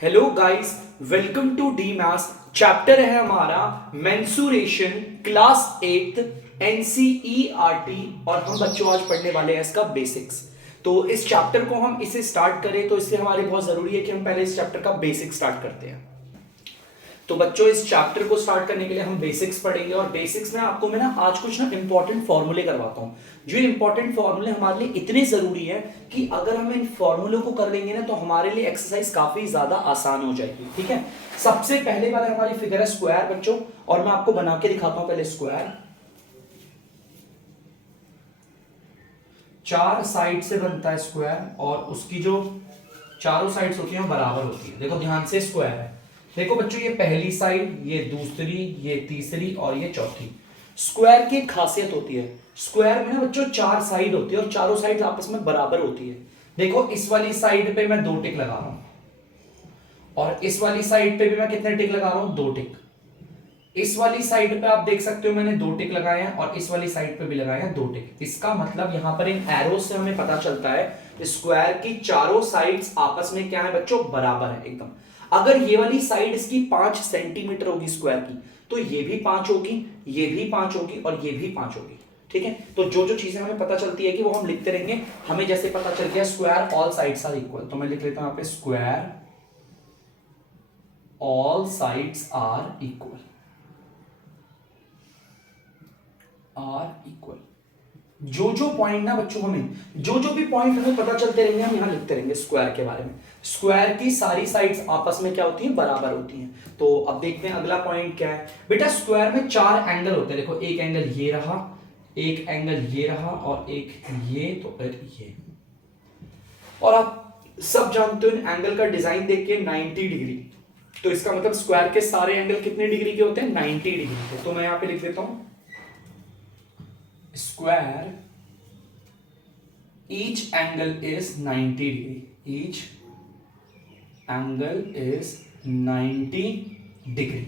Hello guys, welcome to the maths. Chapter है हमारा mensuration, class 8 NCERT. और हम बच्चों आज पढ़ने वाले हैं इसका बेसिक्स। तो इस चैप्टर को हम इसे स्टार्ट करें तो इससे हमारे बहुत जरूरी है कि हम पहले इस चैप्टर का बेसिक स्टार्ट करते हैं। तो बच्चों इस चैप्टर को स्टार्ट करने के लिए हम बेसिक्स पढ़ेंगे और बेसिक्स में आपको मैं आज कुछ इंपॉर्टेंट फॉर्मूले करवाता हूं। जो इंपॉर्टेंट फॉर्मूले हमारे लिए इतने जरूरी है कि अगर हम इन फॉर्मूलों को कर लेंगे ना तो हमारे लिए एक्सरसाइज काफी ज्यादा आसान हो जाएगी। ठीक है, सबसे पहले वाला हमारी फिगर है स्क्वायर बच्चों, और मैं आपको बना के दिखाता हूं पहले स्क्वायर। चार साइड से बनता है स्क्वायर और उसकी जो चारों साइड्स होती हैं बराबर होती है। देखो ध्यान से, स्क्वायर है। देखो बच्चों, ये पहली साइड, ये दूसरी, ये तीसरी और ये चौथी। स्क्वायर की एक खासियत होती है, स्क्वायर में ना बच्चों चार साइड होती है और चारों साइड आपस में बराबर होती है। देखो इस वाली साइड पे मैं 2 टिक लगा रहा हूं और इस वाली साइड पे भी मैं कितने टिक लगा रहा हूं? 2 टिक। इस वाली साइड पे आप देख सकते हो मैंने 2 टिक लगाए हैं और इस वाली साइड पे भी लगाए हैं 2 टिक। इसका मतलब यहां पर इन एरो से हमें पता चलता है स्क्वायर की चारों साइड्स आपस में क्या है बच्चों? बराबर है एकदम। अगर ये वाली साइड इसकी 5 सेंटीमीटर होगी स्क्वायर की, तो ये भी 5 होगी, ये भी 5 होगी और ये भी 5 होगी। ठीक है, तो जो जो चीजें हमें पता चलती है कि वो हम लिखते रहेंगे। हमें जैसे पता चल गया square all sides are equal, तो मैं लिख लेता हूं यहां पे square all sides are equal, are equal. जो जो पॉइंट ना बच्चों हमें जो जो भी पॉइंट हमें पता चलते रहेंगे हम यहां लिखते रहेंगे स्क्वायर के बारे में। स्क्वायर की सारी साइड्स आपस में क्या होती हैं? बराबर होती हैं। तो अब देखते हैं अगला पॉइंट क्या है। बेटा स्क्वायर में 4 एंगल होते हैं। देखो एक एंगल ये रहा, एक एंगल ये रहा और एक ये, तो ये। और आप सब जानते हो एंगल का डिजाइन देख के 90 डिग्री, तो इसका मतलब स्क्वायर के सारे एंगल कितने डिग्री के होते हैं? 90 डिग्री के। तो मैं यहां पे लिख देता हूं square each angle is 90 degree, each angle is 90 degree.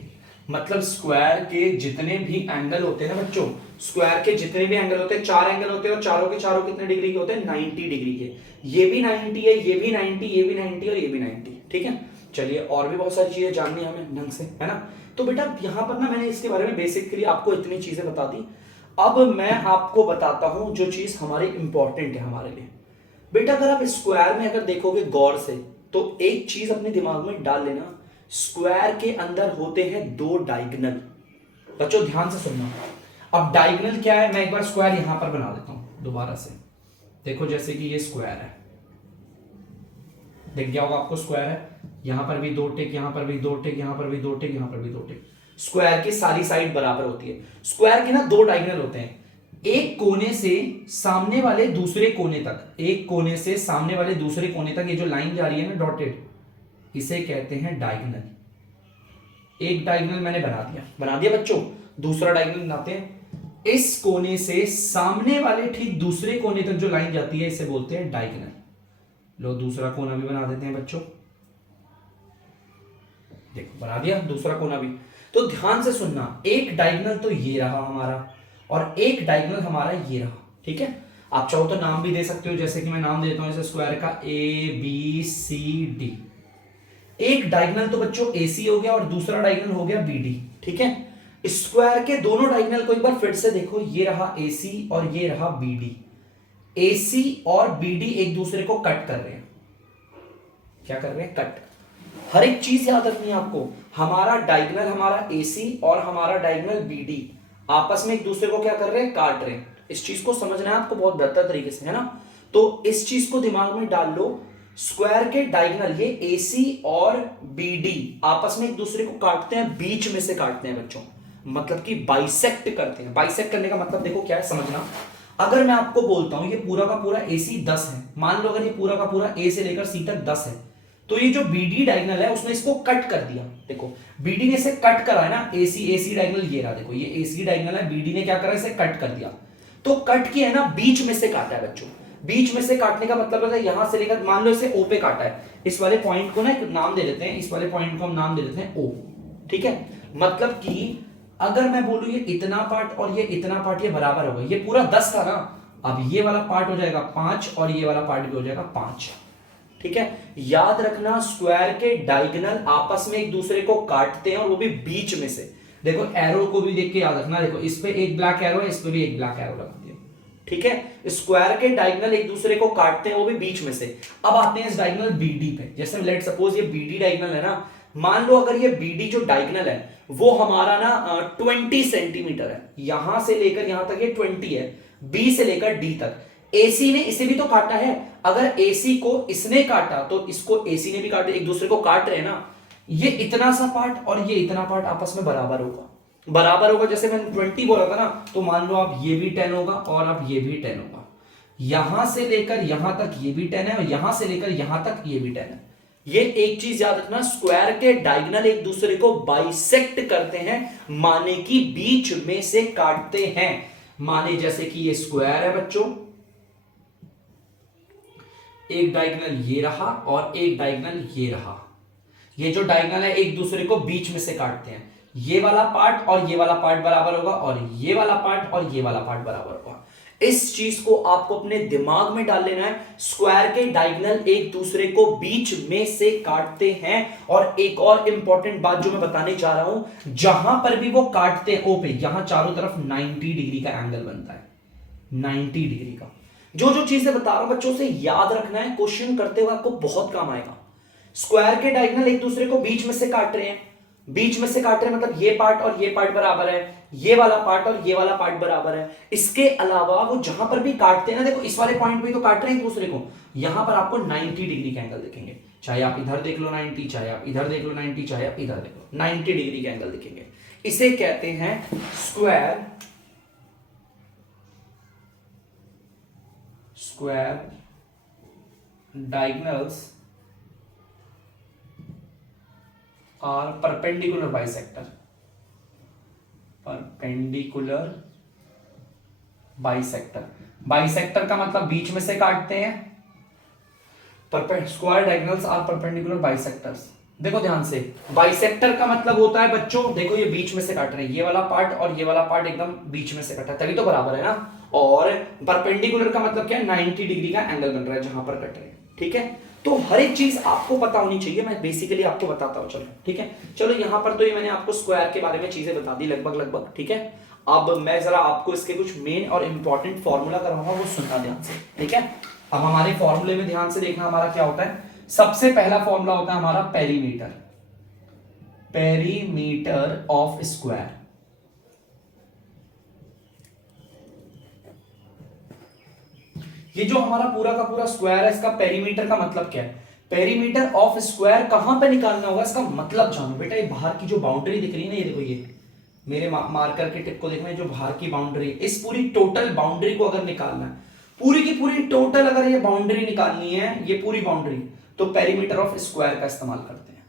मतलब स्क्वायर के जितने भी एंगल होते हैं ना बच्चों, स्क्वायर के जितने भी एंगल होते हैं, 4 एंगल होते हैं और चारों के चारों कितने डिग्री के होते हैं? 90 डिग्री के। ये भी 90 है, ये भी 90, ये भी 90 और ये भी 90। ठीक है, चलिए और भी बहुत सारी चीजें जाननी है हमें ढंग से, है ना। तो बेटा यहां पर ना मैंने इसके बारे में बेसिकली आपको इतनी चीजें बता दी। अब मैं आपको बताता हूं जो चीज हमारी इंपॉर्टेंट है हमारे लिए। बेटा अगर आप स्क्वायर में अगर देखोगे गौर से, तो एक चीज अपने दिमाग में डाल लेना, स्क्वायर के अंदर होते हैं 2 डायगोनल। बच्चों ध्यान से सुनना। अब डायगोनल क्या है, मैं एक बार स्क्वायर यहां पर बना देता हूं दोबारा से। देखो जैसे कि ये स्क्वायर है, दिख गया होगा आपको स्क्वायर है। यहां पर भी 2 टिक, यहां पर भी 2 टिक, यहां पर भी 2 टिक, यहां पर भी 2 टिक। स्क्वायर की सारी साइड बराबर होती है। स्क्वायर के ना 2 डायगोनल होते हैं, एक कोने से सामने वाले दूसरे कोने तक, एक कोने से सामने वाले दूसरे कोने तक ये जो लाइन जा रही है ना डॉटेड, इसे कहते हैं डायगोनल। एक डायगोनल मैंने बना दिया बच्चों। दूसरा डायगोनल बनाते हैं। इस कोने से सामने वाले ठीक दूसरे कोने तक जो लाइन जाती है इसे बोलते हैं डायगोनल। लो दूसरा कोना भी बना देते हैं बच्चों। देखो बना दिया दूसरा कोना भी। तो ध्यान से सुनना, एक डायगोनल तो ये रहा हमारा और एक डायगोनल हमारा ये रहा। ठीक है, आप चाहो तो नाम भी दे सकते हो, जैसे कि मैं नाम देता हूं इसे स्क्वायर का ABCD। एक डायगोनल तो बच्चों AC हो गया और दूसरा डायगोनल हो गया BD। ठीक है, स्क्वायर के दोनों डायगोनल को एक बार फिर से देखो, ये रहा AC और ये रहा BD। AC और BD एक दूसरे को कट कर रहे हैं। क्या कर रहे हैं? कट। हर एक चीज याद रखनी है आपको। हमारा डायगोनल, हमारा AC और हमारा डायगोनल BD आपस में एक दूसरे को क्या कर रहे हैं? काट रहे हैं। इस चीज को समझना है आपको बहुत बेहतर तरीके से, है ना। तो इस चीज को दिमाग में डाल लो, स्क्वायर के डायगोनल ये AC और BD आपस में एक दूसरे को काटते हैं, बीच में से काटते हैं बच्चों। मतलब कि बाइसेक्ट करते हैं। बाइसेक्ट करने का मतलब देखो क्या है, समझना। अगर मैं आपको बोलता हूं ये पूरा का पूरा AC 10 है, मान लो अगर ये पूरा का पूरा A से लेकर C तक 10 है, तो ये जो BD डायगोनल है उसने इसको कट कर दिया। देखो BD ने इसे कट करा है ना, AC डायगोनल ये रहा। देखो ये AC डायगोनल है, BD ने क्या करा, इसे कट कर दिया। तो कट किया है ना, बीच में से काटा है बच्चों। बीच में से काटने का मतलब होता है यहां से लेकर, मान लो इसे O पे काटा है, इस वाले पॉइंट को ना एक नाम दे देते हैं, इस वाले पॉइंट को हम नाम दे देते हैं O। ठीक है, मतलब कि अगर मैं बोलूं ये इतना पार्ट और ये इतना पार्ट ये बराबर होगा, ये पूरा 10 था ना, अब ये वाला पार्ट हो जाएगा 5 और ये वाला पार्ट भी हो जाएगा 5। ठीक है, याद रखना स्क्वायर के डायगोनल आपस में एक दूसरे को काटते हैं और वो भी बीच में से। देखो एरो को भी देख के याद रखना, देखो इस पे एक ब्लैक एरो है, इस पे भी एक ब्लैक एरो लगा दिया, ठीक है। स्क्वायर के डायगोनल एक दूसरे को काटते हैं वो भी बीच में से। अब आते हैं इस डायगोनल बीडी पे। जैसे लेट सपोज ये बीडी डायगोनल है ना, मान लो अगर ये बीडी जो डायगोनल है वो हमारा ना 20 सेंटीमीटर है, यहां से लेकर यहां तक ये 20 है, बी से लेकर डी तक। एसी ने इसे भी तो काटा है, अगर एसी को इसने काटा तो इसको एसी ने भी काटा, एक दूसरे को काट रहे हैं ना। ये इतना सा पार्ट और ये इतना पार्ट आपस में बराबर होगा, बराबर होगा। जैसे मैंने 20 बोला था ना, तो मान लो आप ये भी 10 होगा और अब ये भी 10 होगा, यहां से लेकर यहां तक ये भी 10 है और यहां से लेकर यहां तक ये भी 10 है। ये एक चीज याद रखना, स्क्वायर के डायगोनल एक दूसरे को बाइसेक्ट करते हैं, माने कि बीच में से काटते हैं। माने जैसे कि ये स्क्वायर है बच्चों, एक डायगोनल ये रहा और एक डायगोनल ये रहा। ये जो डायगोनल है एक दूसरे को बीच में से काटते हैं, ये वाला पार्ट और ये वाला पार्ट बराबर होगा और ये वाला पार्ट और ये वाला पार्ट बराबर होगा। इस चीज को आपको अपने दिमाग में डाल लेना है, स्क्वायर के डायगोनल एक दूसरे को बीच में से काटते हैं। और एक और इंपॉर्टेंट बात जो मैं बताने जा रहा हूं, जहां पर भी वो काटते हैं ओ पे, यहां चारों तरफ 90 डिग्री का एंगल बनता है, 90 डिग्री का। जो जो चीजें बता रहा हूं बच्चों से याद रखना है, क्वेश्चन करते हुए आपको बहुत काम आएगा। स्क्वायर के डायगोनल एक दूसरे को बीच में से काट रहे हैं, बीच में से काट रहे हैं मतलब ये पार्ट और ये पार्ट बराबर है, ये वाला पार्ट और ये वाला पार्ट बराबर है। इसके अलावा वो जहां पर भी काटते हैं ना, देखो इस वाले पॉइंट पे तो काट रहे हैं एक दूसरे को, यहां पर आपको 90 डिग्री का एंगल दिखेंगे। चाहे आप इधर देख लो 90, चाहे आप इधर देख लो 90, चाहे आप इधर देख लो 90 डिग्री के एंगल दिखेंगे। इसे कहते हैं square diagonals are perpendicular bisector, perpendicular bisector. Bisector का मतलब बीच में से काटते हैं, square diagonals are perpendicular bisectors. देखो ध्यान से, बाइसेक्टर का मतलब होता है बच्चों, देखो ये बीच में से काट रहे हैं, ये वाला पार्ट और ये वाला पार्ट एकदम बीच में से कटा है, तभी तो बराबर है ना। और परपेंडिकुलर का मतलब क्या है, 90 डिग्री का एंगल बन रहा है जहां पर कट रहे हैं, ठीक है। तो हर एक चीज आपको पता होनी चाहिए, मैं बेसिकली आपको बताता हूं, चलो ठीक है। चलो यहां पर तो ये मैंने आपको स्क्वायर के बारे में चीजें बता दी लगभग, ठीक है। अब मैं जरा आपको इसके कुछ मेन और इंपॉर्टेंट फॉर्मूला कराऊंगा, वो सुनना ध्यान से, ठीक है। अब हमारे फॉर्मूले में ध्यान से देखना, हमारा क्या होता है। सबसे पहला फॉर्मूला होता है हमारा पेरीमीटर, पेरीमीटर ऑफ स्क्वायर। ये जो हमारा पूरा का पूरा स्क्वायर है, इसका पेरीमीटर का मतलब क्या है। पेरीमीटर ऑफ स्क्वायर कहां पे निकालना होगा, इसका मतलब जानो बेटा। ये बाहर की जो बाउंड्री दिख रही है ना, ये देखो, ये मेरे मार्कर के टिप को देखना, जो बाहर की बाउंड्री, इस पूरी टोटल बाउंड्री को अगर निकालना है, पूरी की पूरी टोटल अगर ये बाउंड्री निकालनी है, ये पूरी बाउंड्री, तो पेरीमीटर ऑफ स्क्वायर का इस्तेमाल करते हैं।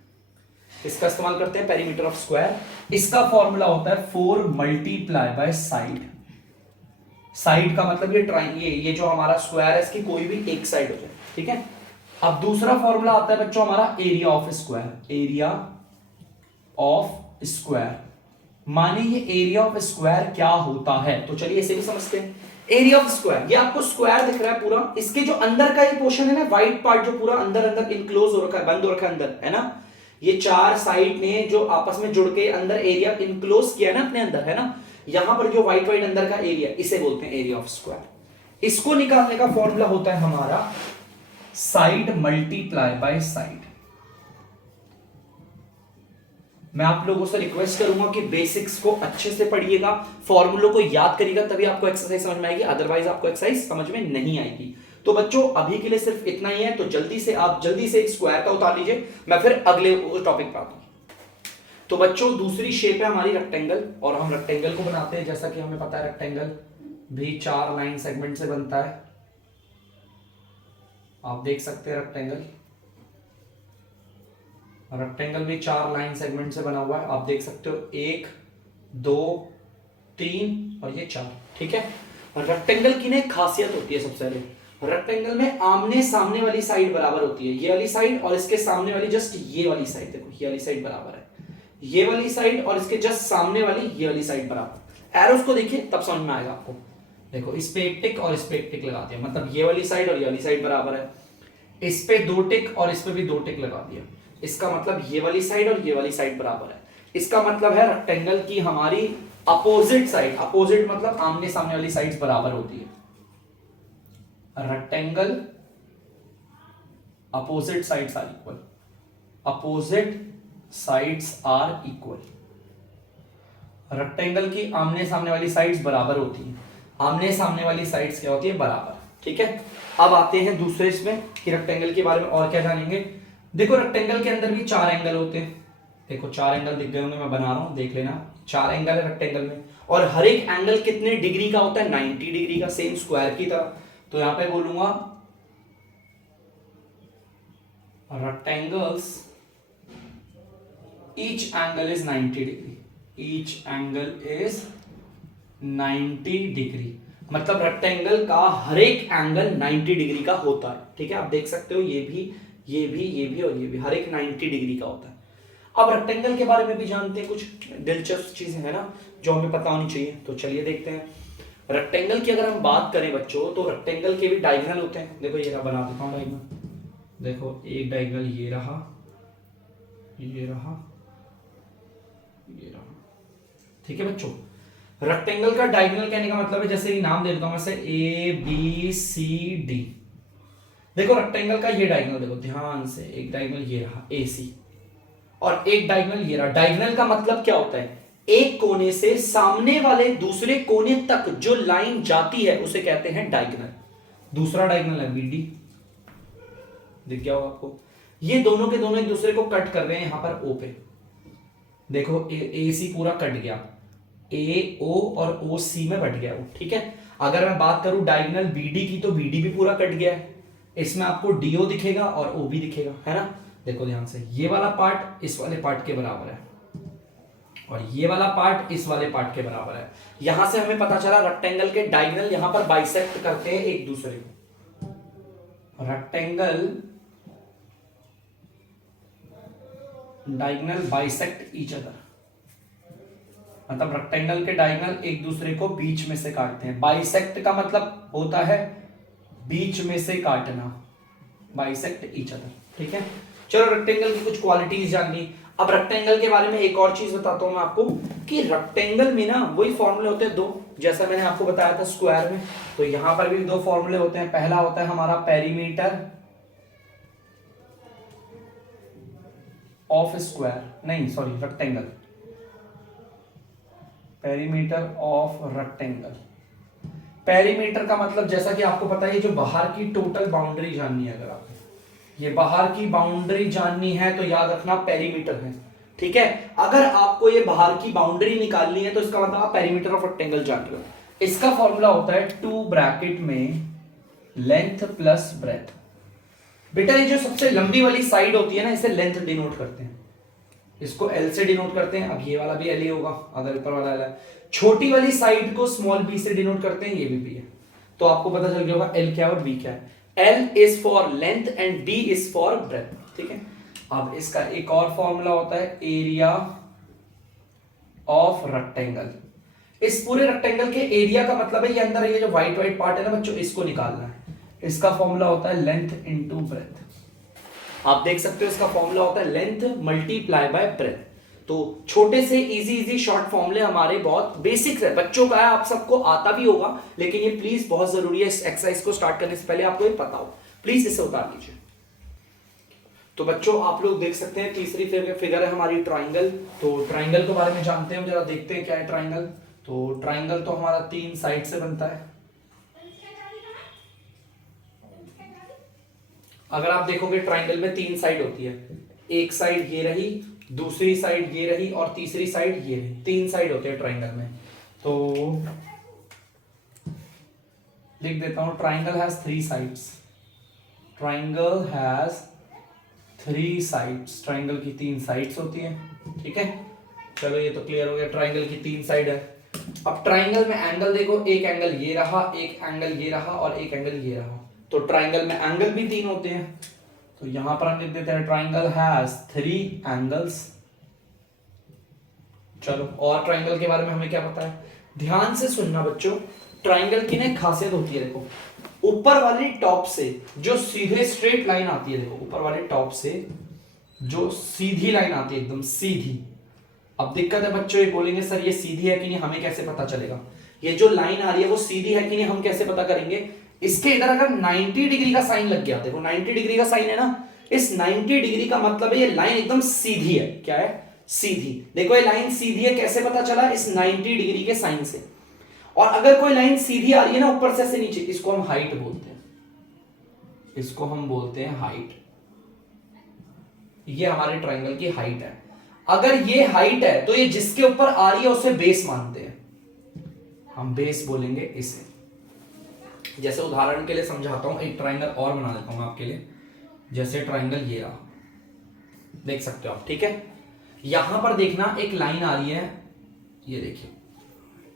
किसका इस्तेमाल करते हैं, पेरीमीटर ऑफ स्क्वायर। इसका फॉर्मूला होता है 4 मल्टीप्लाई बाय साइड। साइड का मतलब ये जो हमारा स्क्वायर है, इसकी कोई भी एक साइड हो जाए, ठीक है। अब दूसरा फॉर्मूला आता है बच्चों हमारा area of square, area of square. माने ये एरिया ऑफ स्क्वायर क्या होता है, तो चलिए इसे भी समझते हैं। एरिया ऑफ स्क्वायर, ये आपको स्क्वायर दिख रहा है पूरा, इसके जो अंदर का ये पोर्शन है ना, व्हाइट पार्ट जो पूरा अंदर इनक्लोज हो रखा है, बंद हो रखा है अंदर, है ना। ये चार साइड ने जो आपस में जुड़ के अंदर एरिया इनक्लोज किया ना अपने अंदर, है ना। यहां पर जो व्हाइट अंदर का एरिया, इसे बोलते हैं एरिया ऑफ स्क्वायर। इसको निकालने का फॉर्मूला होता है हमारा साइड मल्टीप्लाई बाय साइड। मैं आप लोगों से रिक्वेस्ट करूंगा कि बेसिक्स को अच्छे से पढ़िएगा, फॉर्मूलों को याद करिएगा, तभी आपको एक्सरसाइज समझ में आएगी, अदरवाइज आपको एक्सरसाइज समझ में नहीं आएगी। तो बच्चों अभी के लिए सिर्फ इतना ही है, तो जल्दी से एक स्क्वायर का उतार लीजिए, मैं फिर अगले टॉपिक पर आता हूं। तो बच्चों दूसरी शेप है हमारी रेक्टेंगल, और हम रेक्टेंगल को बनाते हैं, जैसा कि हमें पता है रेक्टेंगल भी 4 लाइन सेगमेंट से बनता है। आप देख सकते हैं रेक्टेंगल भी 4 लाइन सेगमेंट से बना हुआ है, आप देख सकते हो 1 2 3 और ये 4, ठीक है। रेक्टेंगल की ना एक खासियत होती है, सबसे पहले रेक्टेंगल में आमने सामने वाली साइड बराबर होती है, ये वाली साइड और इसके सामने वाली जस्ट ये वाली साइड, देखो ये वाली साइड बराबर है, ये वाली साइड और इसके जस्ट सामने वाली ये वाली साइड बराबर। एरोस को देखिए तब समझ में आएगा आपको। देखो इस पे एक टिक और इस पे एक टिक लगाते हैं, मतलब ये वाली साइड और ये वाली साइड बराबर है। इस पे 2 टिक और इस पे भी 2 टिक लगा दिया। इसका मतलब ये वाली साइड और ये वाली साइड बराबर है। इसका मतलब है रेक्टेंगल की हमारी अपोजिट साइड, अपोजिट मतलब आमने सामने वाली साइड्स बराबर होती है। Rectangle opposite sides are equal, opposite sides are equal. Rectangle की आमने सामने वाली साइड्स बराबर होती हैं। आमने सामने वाली साइड्स क्या होती है? बराबर। ठीक है, अब आते हैं दूसरे इसमें कि रेक्टेंगल के बारे में और क्या जानेंगे। देखो रेक्टेंगल के अंदर भी 4 एंगल होते हैं। देखो 4 एंगल दिख गए होंगे, मैं बना रहा हूं, देख लेना। 4 एंगल है रेक्टेंगल में, और हर एक एंगल कितने डिग्री का होता है? 90 डिग्री का, सेम स्क्वायर की तरह। तो यहां पे बोलूंगा rectangles each angle is 90 degree, each angle is 90 degree. मतलब रेक्टेंगल का हर एक एंगल 90 डिग्री का होता है। ठीक है, आप देख सकते हो ये भी, ये भी, ये भी और ये भी, हर एक 90 डिग्री का होता है। अब रेक्टेंगल के बारे में भी जानते हैं, कुछ दिलचस्प चीजें है ना जो हमें पता होनी चाहिए। तो चलिए देखते हैं। रेक्टेंगल की अगर हम बात करें बच्चों, तो रेक्टेंगल के भी डायगोनल होते हैं। देखो ये बना देता हूं डायगोनल। देखो एक डायगोनल ये रहा, ये रहा, ये रहा। ठीक है बच्चों, रेक्टेंगल का डायगोनल कहने का मतलब है, जैसे कि नाम दे देता हूं मैं से ए बी सी डी। देखो रेक्टेंगल का ये डायगोनल देखो ध्यान से, एक डायगोनल ये रहा ए सी, और एक डायगोनल ये रहा। डायगोनल का मतलब क्या होता है? एक कोने से सामने वाले दूसरे कोने तक जो लाइन जाती है उसे कहते हैं डायगोनल। दूसरा डायगोनल है बीडी, दिख गया होगा आपको। ये दोनों के दोनों एक दूसरे को कट कर रहे हैं यहां पर ओ पे। देखो ए सी पूरा कट गया, ए ओ और ओ सी में बट गया वो। ठीक है, अगर मैं बात करूं डायगोनल बीडी की, तो बीडी भी पूरा कट गया है। इसमें आपको डीओ दिखेगा और ओ भी दिखेगा, है ना। देखो ध्यान से, ये वाला पार्ट इस वाले पार्ट के बराबर है, और ये वाला पार्ट इस वाले पार्ट के बराबर है। यहां से हमें पता चला रेक्टेंगल के डायगोनल यहां पर बाइसेक्ट करते हैं एक दूसरे को। Rectangle diagonal bisect each other, मतलब रेक्टेंगल के डायगोनल एक दूसरे को बीच में से काटते हैं। बाइसेक्ट का मतलब होता है बीच में से काटना, बाइसेक्ट ईच अदर। ठीक है, चलो रेक्टेंगल की कुछ क्वालिटीज जान ली। अब रेक्टेंगल के बारे में एक और चीज बताता हूं मैं आपको कि रेक्टेंगल में ना वही फॉर्मूले होते हैं 2, जैसा मैंने आपको बताया था स्क्वायर में। तो यहां पर भी 2 फॉर्मूले होते हैं। पहला होता है हमारा पेरीमीटर ऑफ स्क्वायर, नहीं sorry rectangle, perimeter of rectangle. Perimeter का मतलब जैसा कि आपको पता है, जो बाहर की टोटल बाउंड्री जाननी है, अगर आप ये बाहर की बाउंड्री जाननी है तो याद रखना पेरीमीटर है। ठीक है, अगर आपको ये बाहर की बाउंड्री निकालनी है तो इसका मतलब आप पेरीमीटर ऑफ रेक्टेंगल जान रहे हो। इसका फॉर्मूला होता है 2 ब्रैकेट में लेंथ प्लस ब्रेथ। बेटा ये जो सबसे लंबी वाली साइड होती है ना, इसे लेंथ डिनोट करते हैं, इसको एल से डिनोट करते हैं। अब ये वाला भी एल ही होगा अगर ऊपर वाला एल है। छोटी वाली साइड को स्मॉल बी से डिनोट करते हैं, ये भी बी है। तो आपको पता चल गया होगा एल क्या और बी क्या है। L is for length and D is for breadth. ठीक है, अब इसका एक और फॉर्मूला होता है एरिया ऑफ रेक्टेंगल। इस पूरे रेक्टेंगल के एरिया का मतलब है ये अंदर ये जो व्हाइट व्हाइट पार्ट है ना बच्चों, इसको निकालना है। इसका फॉर्मूला होता है लेंथ इनटू ब्रेथ। आप देख सकते हो इसका फॉर्मूला होता है लेंथ मल्टीप्लाई बाय ब्रेथ। तो छोटे से इजी शॉर्ट फॉर्मूले हमारे बहुत बेसिक्स है, बच्चों का है, आप सबको आता भी होगा, लेकिन ये प्लीज बहुत जरूरी है इस एक्सरसाइज को स्टार्ट करने से पहले आपको ये पता हो। प्लीज इसे उतार लीजिए। तो बच्चों आप लोग देख सकते हैं तीसरी फिगर है हमारी ट्राइंगल। तो ट्राइंगल के बारे में जानते हैं, जरा देखते हैं क्या है ट्राइंगल। तो ट्राइंगल तो हमारा 3 साइड से बनता है। अगर आप देखोगे ट्राइंगल में 3 साइड होती है, एक साइड ये रही, दूसरी साइड ये रही और तीसरी साइड ये रही। 3 साइड होते हैं ट्राइंगल में। तो लिख देता हूं triangle has 3 sides. Triangle has 3 sides. Triangle की 3 साइड्स होती हैं। ठीक है, चलो ये तो क्लियर हो गया, ट्राइंगल की 3 साइड है। अब ट्राइंगल में एंगल देखो, एक एंगल ये रहा, एक एंगल ये रहा और एक एंगल ये रहा। तो ट्राइंगल में एंगल भी 3 होते हैं। तो यहां पर हम लिख देते हैं ट्राइंगल हैज 3 एंगल्स। चलो, और ट्राइंगल के बारे में हमें क्या पता है, ध्यान से सुनना बच्चों। ट्राइंगल की ना एक खासियत होती है, देखो ऊपर वाली टॉप से जो सीधे स्ट्रेट लाइन आती है, देखो ऊपर वाले टॉप से जो सीधी लाइन आती है एकदम सीधी। अब दिक्कत है बच्चों, ये बोलेंगे सर ये सीधी है कि नहीं, हमें कैसे पता चलेगा? ये जो लाइन आ रही है वो सीधी है कि नहीं, हम कैसे पता करेंगे? इसके इधर अगर 90 डिग्री का साइन लग गया, देखो 90 डिग्री का साइन है ना, इस 90 डिग्री का मतलब है ये लाइन एकदम सीधी है। क्या है? सीधी। देखो ये लाइन सीधी है, कैसे पता चला? इस 90 डिग्री के साइन से। और अगर कोई लाइन सीधी आ रही है ना ऊपर से नीचे, इसको हम हाइट बोलते हैं, इसको हम बोलते हैं हाइट। ये हमारे ट्रायंगल की हाइट है। अगर ये हाइट है तो ये जिसके ऊपर आ रही है उसे बेस मानते हैं, हम बेस बोलेंगे इसे। जैसे उदाहरण के लिए समझाता हूं, एक ट्रायंगल और बना देता हूं आपके लिए। जैसे ट्रायंगल ये रहा, देख सकते हो आप, ठीक है? यहां पर देखना एक लाइन आ रही है, ये देखिए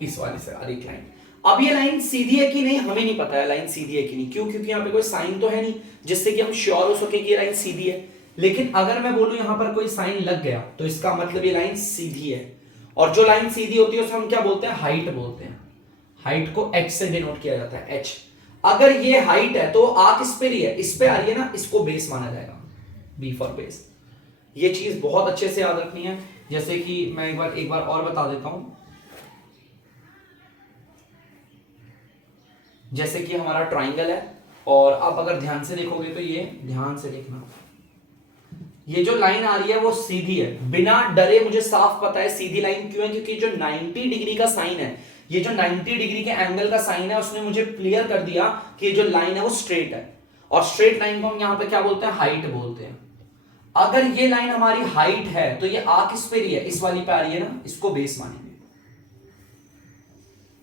इस वाले से आ रही लाइन। अब ये लाइन सीधी है कि नहीं हमें नहीं पता है, लाइन सीधी है कि नहीं। क्यों? क्योंकि यहां पे कोई साइन तो है नहीं जिससे कि हम श्योर हो सके कि ये लाइन सीधी है। लेकिन अगर मैं बोलूं यहां पर कोई साइन लग गया तो इसका मतलब ये लाइन सीधी है। और जो लाइन सीधी होती है उसे हम क्या बोलते हैं? हाइट बोलते हैं। हाइट को h से डिनोट किया जाता है, h। अगर ये हाइट है तो आ किस पे रही है? इस पे आ रही है ना, इसको बेस माना जाएगा, b फॉर बेस। ये चीज बहुत अच्छे से याद रखनी है। जैसे कि मैं एक बार और बता देता हूं। जैसे कि हमारा ट्राइंगल है, और आप अगर ध्यान से देखोगे तो ये ध्यान से देखना, ये जो लाइन आ रही है वो सीधी है, बिना डरे मुझे साफ पता है सीधी लाइन क्यों है, क्योंकि जो 90 डिग्री का साइन है, ये जो 90 डिग्री के एंगल का साइन है, उसने मुझे क्लियर कर दिया कि ये जो लाइन है वो स्ट्रेट है। और स्ट्रेट लाइन को हम यहां पे क्या बोलते हैं? हाइट बोलते हैं। अगर ये लाइन हमारी हाइट है तो ये आ किस पे रही है? इस वाली पे आ रही है ना, इसको बेस मानेंगे।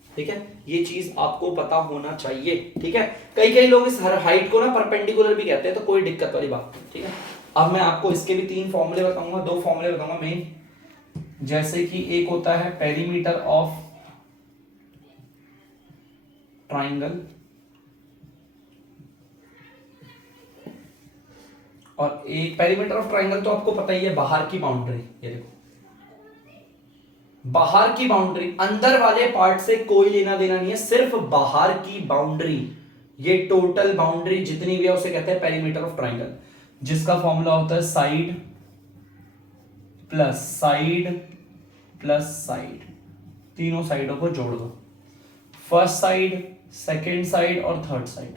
ठीक है, ये चीज आपको पता होना चाहिए। ठीक है, कई कई लोग इस हाइट को ना परपेंडिकुलर भी कहते हैं, तो कोई दिक्कत वाली बात नहीं। ठीक है, अब मैं आपको इसके भी 3 फॉर्मूले बताऊंगा, 2 फॉर्मूले बताऊंगा मेन। जैसे कि एक होता है पेरीमीटर ऑफ ट्राइंगल, और एक पेरीमीटर ऑफ ट्राइंगल तो आपको पता ही है, बाहर की बाउंड्री। ये देखो बाहर की बाउंड्री, अंदर वाले पार्ट से कोई लेना देना नहीं है, सिर्फ बाहर की बाउंड्री, ये टोटल बाउंड्री जितनी भी है उसे कहते हैं पेरीमीटर ऑफ ट्राइंगल, जिसका फॉर्मूला होता है साइड प्लस साइड, तीनों साइडों को जोड़ दो, फर्स्ट साइड, सेकेंड साइड और थर्ड साइड।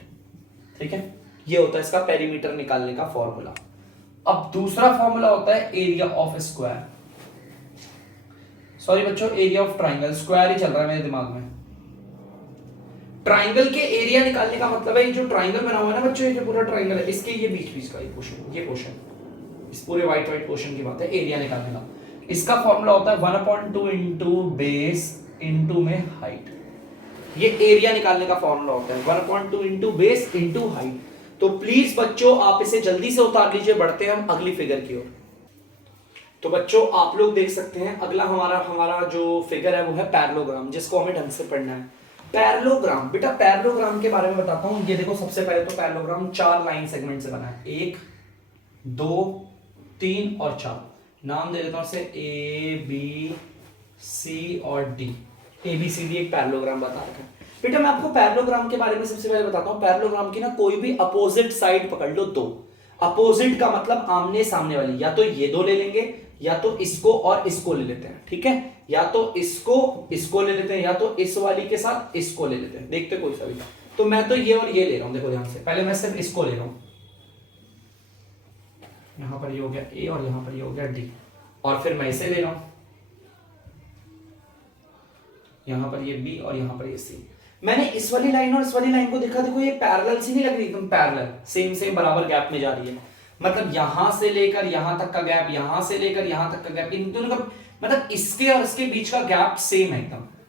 ठीक है, ये होता है इसका पेरीमीटर निकालने का फॉर्मूला। अब दूसरा फॉर्मूला होता है एरिया ऑफ स्क्वायर, सॉरी बच्चों एरिया ऑफ ट्राइंगल, स्क्वायर ही चल रहा है मेरे दिमाग में। ट्राइंगल के एरिया निकालने का मतलब है, ये जो ट्राइंगल बना हुआ है ना बच्चों, ये जो पूरा ट्राइंगल है, इसके ये बीच का ये पोर्शन, इस पूरे व्हाइट पोर्शन की बात है एरिया निकालने का। इसका फॉर्मूला होता है 1/2 इंटू बेस इंटू में हाइट। ये एरिया निकालने का फॉर्मूला होता है 1/2 इंटू बेस इंटू हाइट। तो प्लीज बच्चों आप इसे जल्दी से उतार लीजिए, बढ़ते हैं हम अगली फिगर की ओर। तो बच्चों आप लोग देख सकते हैं अगला हमारा जो फिगर है वो है पैरेललोग्राम, जिसको हमें ढंग से पढ़ना है। पैरेललोग्राम, बेटा पैरेललोग्राम के बारे में बताता हूं। ये देखो सबसे पहले तो पैरेललोग्राम 4 लाइन सेगमेंट से बना है, 1 2 3 और 4। नाम दे देता हूं इसे A B C और D। ABCD एक पैरेललोग्राम बता रखा है। बेटा मैं आपको पैरेललोग्राम के बारे में सबसे पहले बताता हूं। पैरेललोग्राम की ना कोई भी अपोजिट साइड पकड़ लो, 2 अपोजिट का मतलब आमने सामने वाली, या तो ये 2 ले लेंगे, या तो इसको और इसको ले लेते हैं। ठीक है, या तो इसको ले लेते हैं, या तो इस वाली के साथ इसको ले लेते हैं, देखते कोई सा भी। तो मैं तो ये और ये ले रहा हूं, देखो ध्यान से, पहले मैं सिर्फ इसको ले रहा हूं, यहां पर ये हो गया A और यहां पर ये हो गया D, और फिर मैं इसे ले रहा हूं, यहां पर ये B और यहां पर ये C। मैंने इस वाली लाइन और इस वाली लाइन को देखा, देखो ये पैरेलल सी नहीं लग रही, एकदम पैरेलल, सेम बराबर गैप में जा रही है। मतलब यहां से लेकर यहां तक का गैप, यहां से लेकर यहां तक का गैप, इन दोनों का मतलब इसके और इसके बीच का गैप सेम है,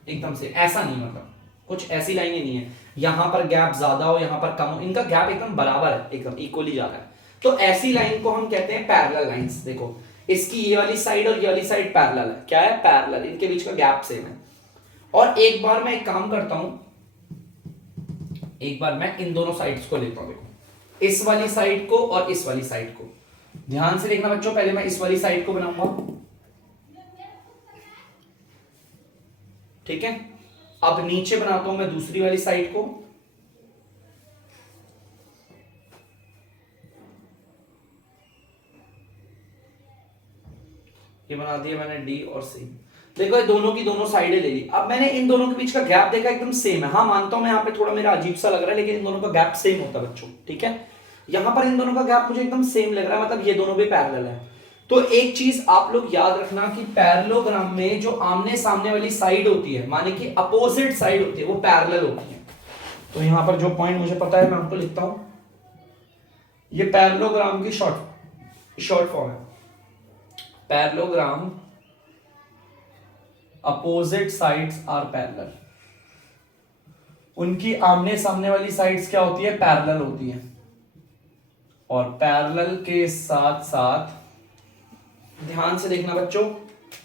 एकदम से, ऐसा नहीं, मतलब कुछ ऐसी लाइनें नहीं है यहां पर गैप ज्यादा हो यहां पर कम हो, इनका गैप एकदम बराबर है, एकदम इक्वली जा रहा है। तो ऐसी लाइन को हम कहते हैं पैरेलल लाइंस। देखो इसकी ये वाली साइड और ये वाली साइड पैरेलल है, क्या है? पैरेलल, इनके बीच का गैप सेम है। और एक बार मैं एक काम करता हूं, एक बार मैं इन दोनों साइड्स को लेता हूं, देखो इस वाली साइड को और इस वाली साइड को, ध्यान से देखना बच्चों। पहले मैं इस वाली साइड को बनाऊंगा, ठीक है। अब नीचे बनाता हूं मैं दूसरी वाली साइड को, ये बना दिया मैंने डी और सी। देखो ये दोनों की दोनों साइडें ले ली। अब मैंने इन दोनों के बीच का गैप देखा एकदम सेम है। हाँ मानता हूं मैं यहाँ पे थोड़ा मेरा अजीब सा लग रहा है, लेकिन इन दोनों का गैप सेम होता है बच्चों, ठीक है। यहाँ पर इन दोनों का गैप मुझे एकदम सेम लग रहा है, मतलब ये दोनों भी पैरेलल है। तो एक चीज आप लोग याद रखना कि पैरेललोग्राम में जो आमने सामने वाली साइड होती है, माने कि अपोजिट साइड होती है, वो पैरेलल होती है। तो यहां पर जो पॉइंट मुझे पता है मैं आपको लिखता हूं, ये पैरेललोग्राम की शॉर्ट फॉर्म है। Parallelogram opposite sides are parallel, उनकी आमने सामने वाली साइड्स क्या होती है, पैरेलल होती है। और पैरेलल के साथ साथ ध्यान से देखना बच्चों,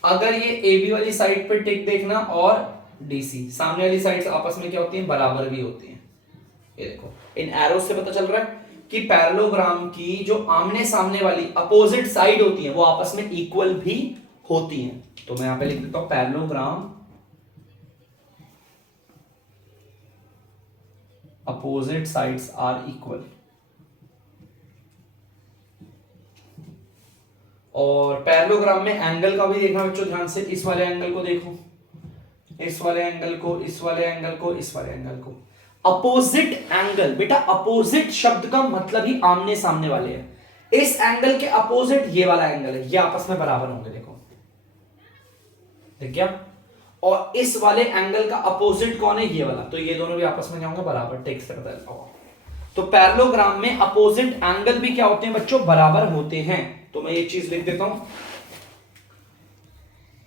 अगर ये ए बी वाली साइड पे टिक देखना और डीसी सामने वाली साइड्स आपस में क्या होती हैं, बराबर भी होती हैं। ये देखो इन एरो से पता चल रहा है कि पैरेललोग्राम की जो आमने सामने वाली अपोजिट साइड होती है वो आपस में इक्वल भी होती हैं। तो मैं यहां पे लिख देता हूं parallelogram opposite sides are equal. और पैरेललोग्राम में एंगल का भी देखना बच्चों ध्यान से, इस वाले एंगल को देखो, इस वाले एंगल को, इस वाले एंगल को, इस वाले एंगल को। अपोजिट एंगल, बेटा अपोजिट शब्द का मतलब ही आमने सामने वाले हैं। इस एंगल के अपोजिट ये वाला एंगल है, ये आपस में बराबर होंगे, देखो देख क्या। और इस वाले एंगल का अपोजिट कौन है, ये वाला, तो ये दोनों भी आपस में क्या होंगे, बराबर। टेक्स्ट से पता चलता होगा। तो पैरेललोग्राम में अपोजिट एंगल भी क्या होते हैं बच्चों, बराबर होते हैं। तो मैं ये चीज लिख देता हूं,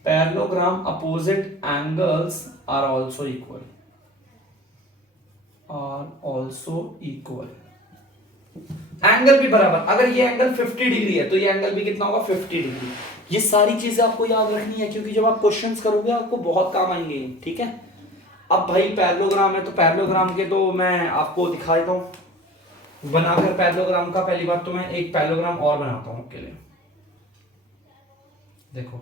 parallelogram opposite angles are also equal, angle भी बराबर। अगर ये एंगल 50 डिग्री है तो ये एंगल भी कितना होगा, 50 डिग्री। ये सारी चीजें आपको याद रखनी है, क्योंकि जब आप क्वेश्चंस करोगे आपको बहुत काम आएंगे, ठीक है। अब भाई पैरेललोग्राम है तो पैरेललोग्राम के तो मैं आपको दिखा देता हूं बनाकर पैरेललोग्राम का। पहली बात तो मैं एक पैरेललोग्राम और बनाता हूं आपके लिए, देखो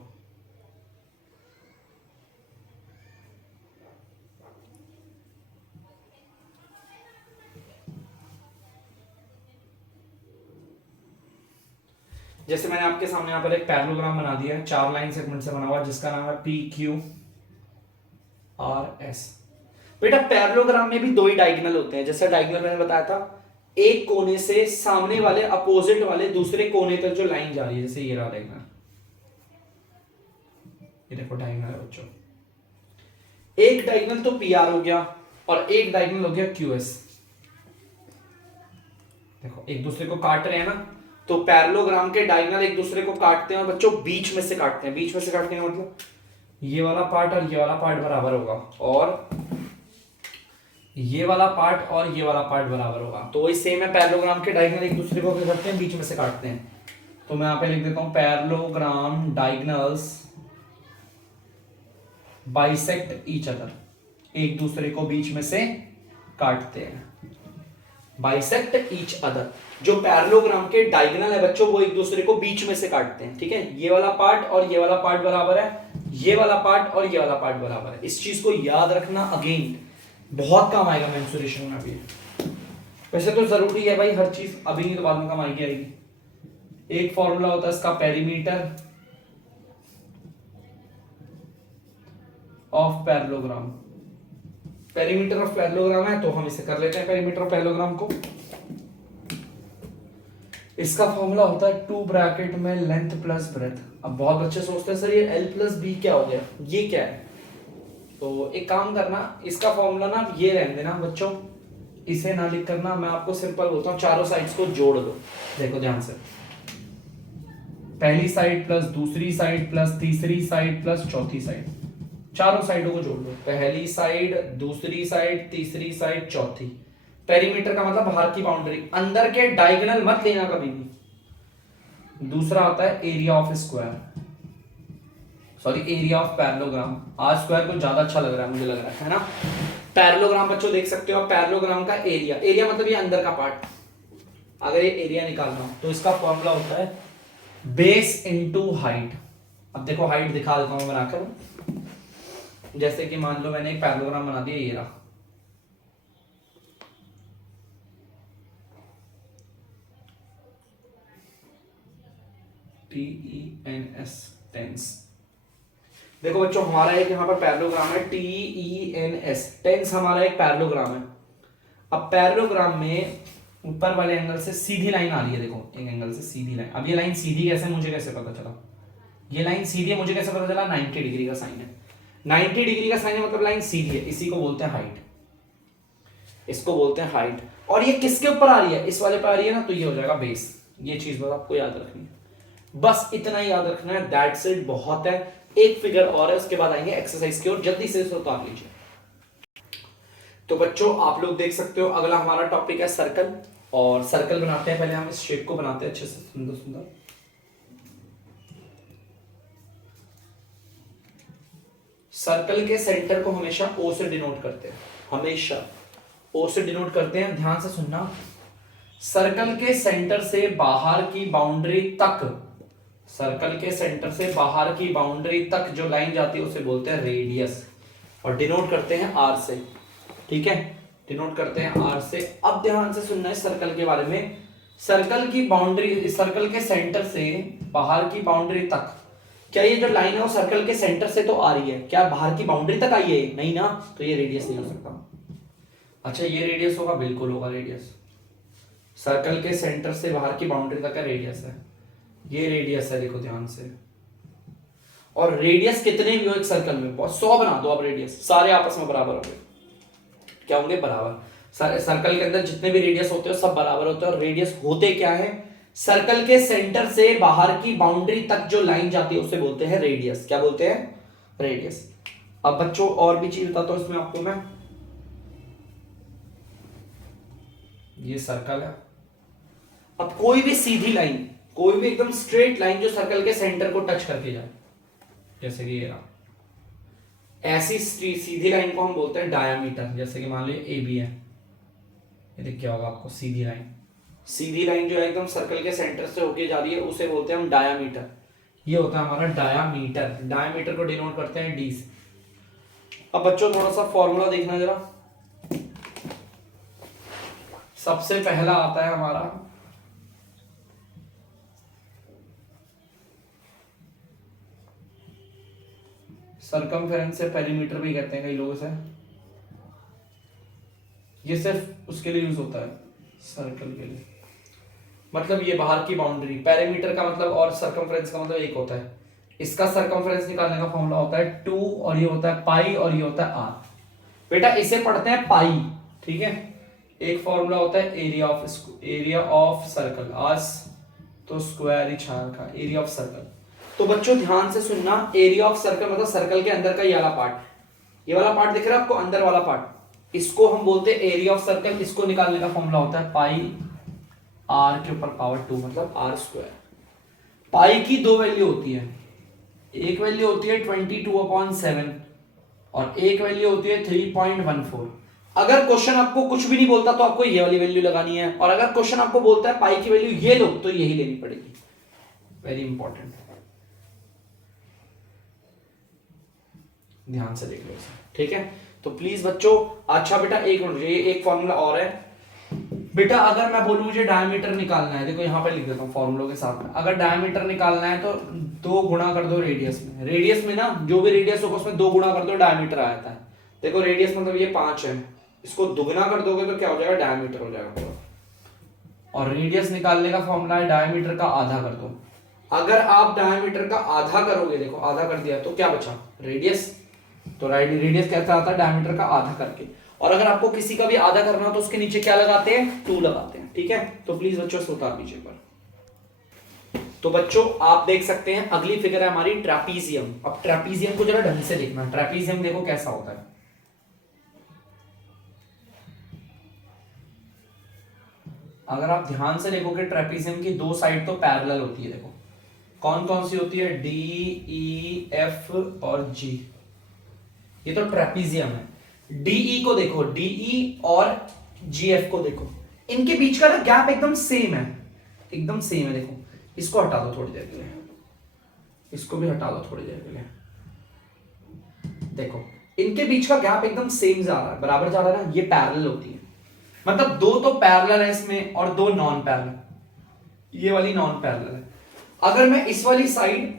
जैसे मैंने आपके सामने यहाँ पर एक पैरेललोग्राम बना दिया है, 4 लाइन सेगमेंट से बना हुआ, जिसका नाम है पी क्यू आर एस। बेटा पैरेललोग्राम में भी दो ही डायगोनल होते हैं, जैसे डायगोनल मैंने बताया था, एक कोने से सामने वाले अपोजिट वाले दूसरे कोने तक जो लाइन जा रही है, जैसे ये रहा डायगोनल, ये देखो डायगोनल है बच्चों। एक डायगोनल तो पी आर हो गया और एक डायगोनल हो गया क्यू एस। देखो एक दूसरे को काट रहे हैं ना, तो पैरेललोग्राम के डायगोनल एक दूसरे को काटते हैं और बच्चों बीच में से काटते हैं। बीच में से काटने का मतलब ये वाला पार्ट और ये वाला पार्ट बराबर होगा, और ये वाला पार्ट और ये वाला पार्ट बराबर होगा। तो वही सेम है, पैरेललोग्राम के डायगोनल एक दूसरे को क्या करते हैं, बीच में से काटते हैं। तो मैं यहां पे लिख देता हूं parallelogram diagonals bisect each other, एक दूसरे को बीच में से काटते हैं, बाइसेक्ट ईच अदर। जो पैरेललोग्राम के डायगोनल है बच्चों वो एक दूसरे को बीच में से काटते हैं, ठीक है। ये वाला पार्ट और ये वाला पार्ट बराबर है, ये वाला पार्ट और ये वाला पार्ट बराबर है। इस चीज को याद रखना, अगेन बहुत काम आएगा मेंसुरेशन में भी। वैसे तो जरूरी है भाई हर चीज, अभी नहीं तो बाद में काम आएगी। एक फॉर्मूला होता है इसका, perimeter of parallelogram. Perimeter of parallelogram है तो हम इसे कर लेते हैं, पेरीमीटर ऑफ पैरेललोग्राम को। इसका फॉर्मूला होता है 2 ब्रैकेट में लेंथ प्लस ब्रेथ। अब बहुत बच्चे सोचते हैं सर ये L प्लस बी क्या हो गया, ये क्या है। तो एक काम करना, इसका फॉर्मूला ना ये रहने देना बच्चों, इसे ना लिख करना। मैं आपको सिंपल बोलता हूँ, चारों साइड्स को जोड़ दो। देखो ध्यान से, पहली साइड प्लस दूसरी साइड प्लस तीसरी साइड प्लस चौथी साइड, चारों साइडों को जोड़ दो। पहली साइड, दूसरी साइड, तीसरी साइड, चौथी। पेरीमीटर का मतलब बाहर की बाउंड्री, अंदर के डायगोनल मत लेना कभी भी। दूसरा होता है area of square, sorry area of parallelogram. आज स्क्वायर को ज्यादा अच्छा लग रहा है, मुझे लग रहा है ना। पैरेललोग्राम बच्चों देख सकते हो, पैरेललोग्राम का एरिया, एरिया मतलब ये अंदर का पार्ट। अगर ये एरिया निकालना हो तो इसका फॉर्मूला होता है बेस इनटू हाइट। अब देखो हाइट दिखा देता हूं बनाकर। जैसे कि मान लो मैंने एक पैरेललोग्राम बना दिया, ये रहा, TENS टेंस। देखो बच्चों हमारा एक यहाँ पर पैरेललोग्राम है TENS, टेंस हमारा एक पैरेललोग्राम है। अब पैरेललोग्राम में ऊपर वाले एंगल से सीधी लाइन आ रही है, देखो एक एंगल से सीधी लाइन। अब ये लाइन सीधी कैसे, मुझे कैसे पता चला? ये लाइन सीधी है, मुझे कैसे पता चला? 90 डिग्री का साइन है। 90 डिग्री का साइन है मतलब लाइन सीधी है, इसी को बोलते हैं हाइट, इसको बोलते हैं हाइट। और ये किसके ऊपर आ रही है? इस वाले पर आ रही है ना, तो ये हो जाएगा बेस। ये चीज बस आपको याद रखनी है, बस इतना ही याद रखना है, दैट्स इट, बहुत है। एक फिगर और है, उसके बाद आएंगे एक्सरसाइज की ओर, जल्दी से इसको उतार लीजिए। तो बच्चों आप लोग देख सकते हो अगला हमारा टॉपिक है सर्कल, और सर्कल बनाते हैं। पहले हम इस शेप को बनाते हैं अच्छे से, सुंदर सुंदर। सर्कल के सेंटर को हमेशा O से डिनोट करते हैं, हमेशा O से डिनोट करते हैं। ध्यान से सुनना, सर्कल के सेंटर से बाहर की बाउंड्री तक, सर्कल के सेंटर से बाहर की बाउंड्री तक जो लाइन जाती है उसे बोलते हैं रेडियस, और डिनोट करते हैं R से, ठीक है, डिनोट करते हैं R से। अब ध्यान से सुनना है सर्कल के बारे में। सर्कल की बाउंड्री, सर्कल के सेंटर से बाहर की बाउंड्री तक, क्या ये जो लाइन है वो सर्कल के सेंटर से तो आ रही है, क्या बाहर की बाउंड्री तक आई है? नहीं ना, तो ये रेडियस नहीं हो सकता। अच्छा ये रेडियस होगा, बिल्कुल होगा रेडियस। सर्कल के सेंटर से बाहर की बाउंड्री तक का रेडियस है, ये रेडियस है, देखो ध्यान से। और रेडियस कितने भी हो एक सर्कल में, 100 बना दो आप रेडियस, सारे आपस में बराबर होंगे। क्या होंगे? बराबर। सर्कल के अंदर जितने भी रेडियस होते हैं सब बराबर होते हैं। और रेडियस होते क्या है? सर्कल के सेंटर से बाहर की बाउंड्री तक जो लाइन जाती है उसे बोलते हैं रेडियस। क्या बोलते हैं? रेडियस। अब बच्चों और भी चीज बताता हूं इसमें आपको मैं। ये सर्कल है, अब कोई भी सीधी लाइन, कोई भी एकदम स्ट्रेट लाइन जो सर्कल के सेंटर को टच करके जाए, जैसे कि ये रहा, ऐसी सीधी लाइन को हम बोलते हैं डायामीटर। जैसे कि मान लो ए बी है, ये देख क्या होगा आपको, सीधी लाइन, सीधी लाइन जो है एकदम सर्कल के सेंटर से होके जा रही है उसे बोलते हैं हम डायामीटर। ये होता है हमारा डायामीटर। डायामीटर को डिनोट करते हैं डी से। अब बच्चों थोड़ा सा फॉर्मूला देखना जरा। सबसे पहला आता है हमारा सरकमफेरेंस से पेरीमीटर भी कहते हैं कई लोगों से, ये सिर्फ उसके लिए यूज होता है, सर्कल के लिए। मतलब ये बाहर की बाउंड्री, पेरीमीटर का मतलब और सरकमफेरेंस का मतलब एक होता है। इसका सरकमफेरेंस निकालने का फॉर्मूला होता है 2, और ये होता है पाई, और ये होता है आर। बेटा इसे पढ़ते हैं पाई, ठीक है। एक फॉर्मूला होता है एरिया ऑफ सर्कल, आस तो स्क्वायर ही छाया का एरिया ऑफ सर्कल। तो बच्चों ध्यान से सुनना, एरिया ऑफ सर्कल मतलब सर्कल के अंदर का ये वाला पार्ट, ये वाला पार्ट दिख रहा है आपको, अंदर वाला पार्ट, इसको हम बोलते हैं एरिया ऑफ सर्कल। इसको निकालने का फॉर्मूला होता है पाई आर के ऊपर पावर 2, मतलब आर स्क्वायर। पाई की दो वैल्यू होती है, एक वैल्यू होती है 22/7 और एक वैल्यू होती है 3.14। अगर क्वेश्चन आपको कुछ भी नहीं बोलता तो आपको ये वाली वैल्यू लगानी है, और अगर क्वेश्चन आपको बोलता है पाई की वैल्यू ये लो तो यही लेनी पड़ेगी। वेरी इंपॉर्टेंट, ध्यान से देख लो इसे, ठीक है। तो प्लीज बच्चों, अच्छा बेटा एक मिनट, ये एक फॉर्मूला और है बेटा। अगर मैं बोलूं मुझे डायमीटर निकालना है, देखो यहां पे लिख देता हूं फॉर्मूलों के साथ में। अगर डायमीटर निकालना है तो 2 गुणा कर दो रेडियस में। रेडियस में ना जो भी रेडियस होगा उसमें 2 गुणा कर दो, डायमीटर आ जाता है। देखो रेडियस मतलब ये 5 है, इसको दुगना कर दोगे तो क्या हो जाएगा? डायमीटर हो जाएगा पूरा। और रेडियस निकालने का फॉर्मूला है डायमीटर का आधा कर दो। अगर आप डायमीटर का आधा करोगे, देखो आधा कर दिया तो क्या बचा? रेडियस। तो रेडियस कैसा आता है? डायमीटर का आधा करके। और अगर आपको किसी का भी आधा करना हो तो उसके नीचे क्या लगाते हैं? 2 लगाते हैं, ठीक है। तो प्लीज बच्चों से उतार दीजिए पर। तो बच्चों आप देख सकते हैं अगली फिगर है हमारी ट्रेपीजियम। अब ट्रेपीजियम को जरा ढंग से देखना। ट्रेपीजियम देखो कैसा होता है। अगर आप ध्यान से देखोगे ट्रेपीजियम की 2 साइड तो पैरेलल होती है। देखो कौन कौन सी होती है? डी, ई, एफ और जी। ये तो ट्रेपीजियम है। डीई को देखो, डीई और जीएफ को देखो, इनके बीच का ना गैप एकदम सेम है, एकदम सेम है। देखो इसको हटा दो थोड़ी देर के लिए, इसको भी हटा दो थोड़ी देर के लिए। देखो इनके बीच का गैप एकदम सेम जा रहा है, बराबर जा रहा है ना। ये पैरेलल होती है, मतलब 2 तो पैरेलल है इसमें और 2 नॉन पैरेलल। ये वाली नॉन पैरेलल है। अगर मैं इस वाली साइड